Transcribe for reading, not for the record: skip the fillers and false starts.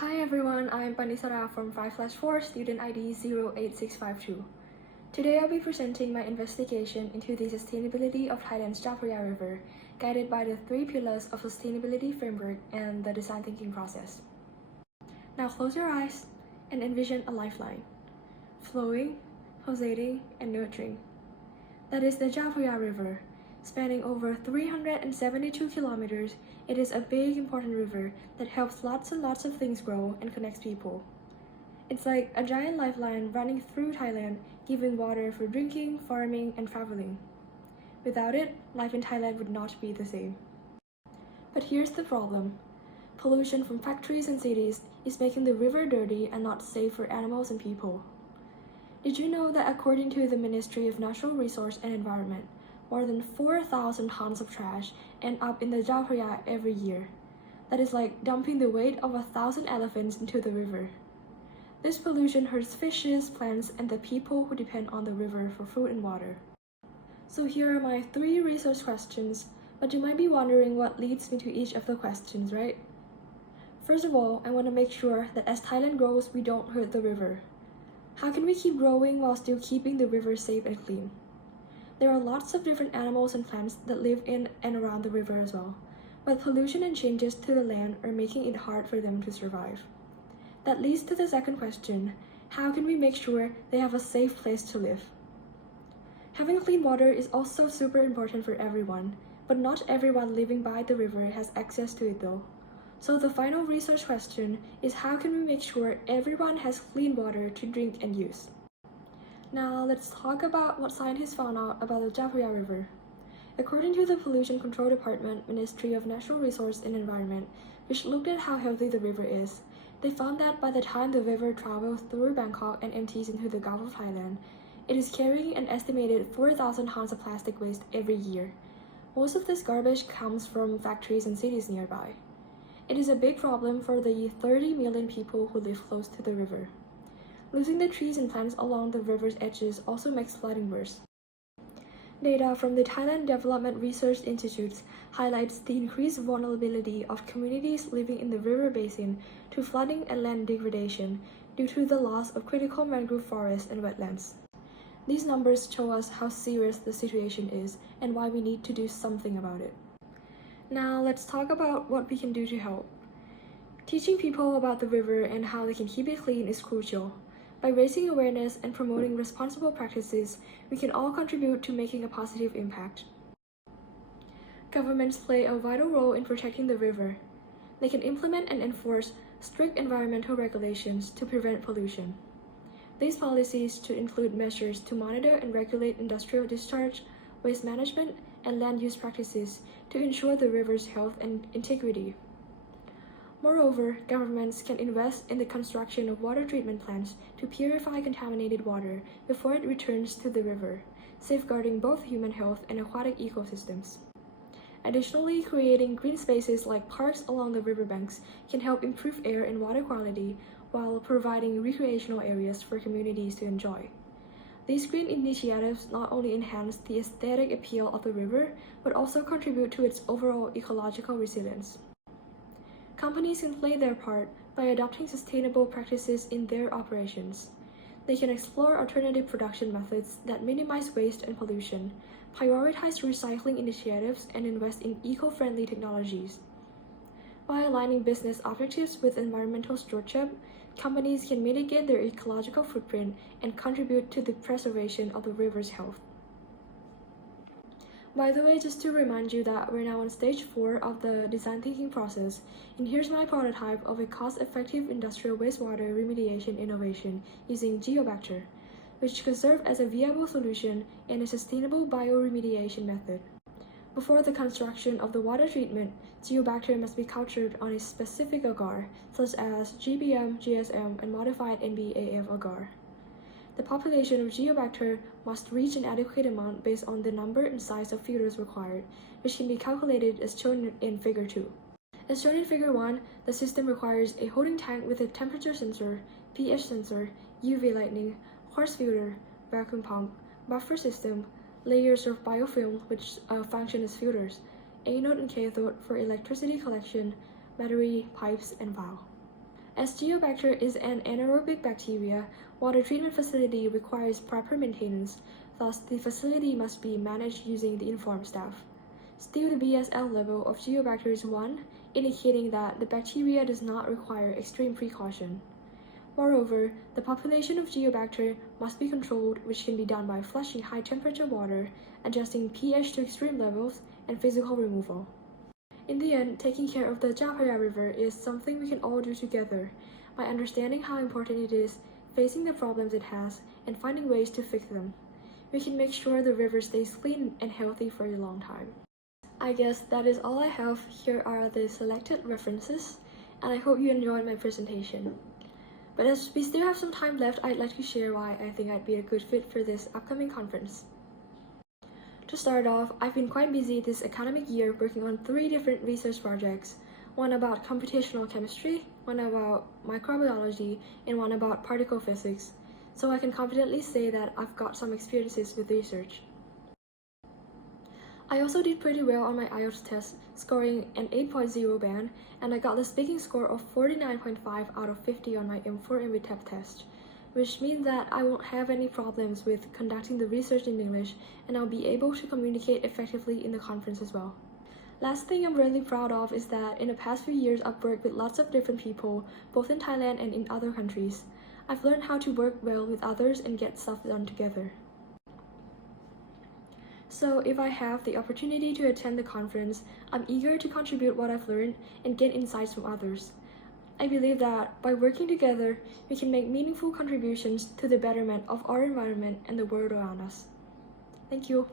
Hi everyone, I'm Panisara from 5/4 student ID 08652. Today I'll be presenting my investigation into the sustainability of Thailand's Chao River, guided by the 3 pillars of sustainability framework and the design thinking process. Now close your eyes and envision a lifeline, flowing, pulsating, and nurturing. That is the Chao River. Spanning over 372 kilometers, it is a big, important river that helps lots and lots of things grow and connects people. It's like a giant lifeline running through Thailand, giving water for drinking, farming, and traveling. Without it, life in Thailand would not be the same. But here's the problem. Pollution from factories and cities is making the river dirty and not safe for animals and people. Did you know that according to the Ministry of Natural Resource and Environment, more than 4,000 tons of trash end up in the Chao Phraya every year? That is like dumping the weight of 1,000 elephants into the river. This pollution hurts fishes, plants, and the people who depend on the river for food and water. So here are my 3 research questions, but you might be wondering what leads me to each of the questions, right? First of all, I want to make sure that as Thailand grows, we don't hurt the river. How can we keep growing while still keeping the river safe and clean? There are lots of different animals and plants that live in and around the river as well, but pollution and changes to the land are making it hard for them to survive. That leads to the second question: how can we make sure they have a safe place to live? Having clean water is also super important for everyone, but not everyone living by the river has access to it though. So the final research question is, how can we make sure everyone has clean water to drink and use? Now let's talk about what scientists found out about the Chao Phraya River. According to the Pollution Control Department, Ministry of Natural Resource and Environment, which looked at how healthy the river is, they found that by the time the river travels through Bangkok and empties into the Gulf of Thailand, it is carrying an estimated 4,000 tons of plastic waste every year. Most of this garbage comes from factories and cities nearby. It is a big problem for the 30 million people who live close to the river. Losing the trees and plants along the river's edges also makes flooding worse. Data from the Thailand Development Research Institute highlights the increased vulnerability of communities living in the river basin to flooding and land degradation due to the loss of critical mangrove forests and wetlands. These numbers show us how serious the situation is and why we need to do something about it. Now let's talk about what we can do to help. Teaching people about the river and how they can keep it clean is crucial. By raising awareness and promoting responsible practices, we can all contribute to making a positive impact. Governments play a vital role in protecting the river. They can implement and enforce strict environmental regulations to prevent pollution. These policies should include measures to monitor and regulate industrial discharge, waste management, and land use practices to ensure the river's health and integrity. Moreover, governments can invest in the construction of water treatment plants to purify contaminated water before it returns to the river, safeguarding both human health and aquatic ecosystems. Additionally, creating green spaces like parks along the riverbanks can help improve air and water quality while providing recreational areas for communities to enjoy. These green initiatives not only enhance the aesthetic appeal of the river, but also contribute to its overall ecological resilience. Companies can play their part by adopting sustainable practices in their operations. They can explore alternative production methods that minimize waste and pollution, prioritize recycling initiatives, and invest in eco-friendly technologies. By aligning business objectives with environmental stewardship, companies can mitigate their ecological footprint and contribute to the preservation of the river's health. By the way, just to remind you that we're now on stage 4 of the design thinking process, and here's my prototype of a cost-effective industrial wastewater remediation innovation using geobacter, which could serve as a viable solution and a sustainable bioremediation method. Before the construction of the water treatment, geobacter must be cultured on a specific agar, such as GBM, GSM, and modified NBAF agar. The population of geobacter must reach an adequate amount based on the number and size of filters required, which can be calculated as shown in Figure 2. As shown in Figure 1, the system requires a holding tank with a temperature sensor, pH sensor, UV lighting, quartz filter, vacuum pump, buffer system, layers of biofilm which function as filters, anode and cathode for electricity collection, battery, pipes, and valve. As Geobacter is an anaerobic bacteria, water treatment facility requires proper maintenance, thus the facility must be managed using the informed staff. Still, the BSL level of Geobacter is 1, indicating that the bacteria does not require extreme precaution. Moreover, the population of Geobacter must be controlled, which can be done by flushing high-temperature water, adjusting pH to extreme levels, and physical removal. In the end, taking care of the Japaya River is something we can all do together, by understanding how important it is, facing the problems it has, and finding ways to fix them. We can make sure the river stays clean and healthy for a long time. I guess that is all I have. Here are the selected references, and I hope you enjoyed my presentation. But as we still have some time left, I'd like to share why I think I'd be a good fit for this upcoming conference. To start off, I've been quite busy this academic year working on 3 different research projects, one about computational chemistry, one about microbiology, and one about particle physics, so I can confidently say that I've got some experiences with research. I also did pretty well on my IELTS test, scoring an 8.0 band, and I got the speaking score of 49.5 out of 50 on my M4 and WTEP test, which means that I won't have any problems with conducting the research in English, and I'll be able to communicate effectively in the conference as well. Last thing I'm really proud of is that in the past few years I've worked with lots of different people, both in Thailand and in other countries. I've learned how to work well with others and get stuff done together. So if I have the opportunity to attend the conference, I'm eager to contribute what I've learned and get insights from others. I believe that by working together, we can make meaningful contributions to the betterment of our environment and the world around us. Thank you.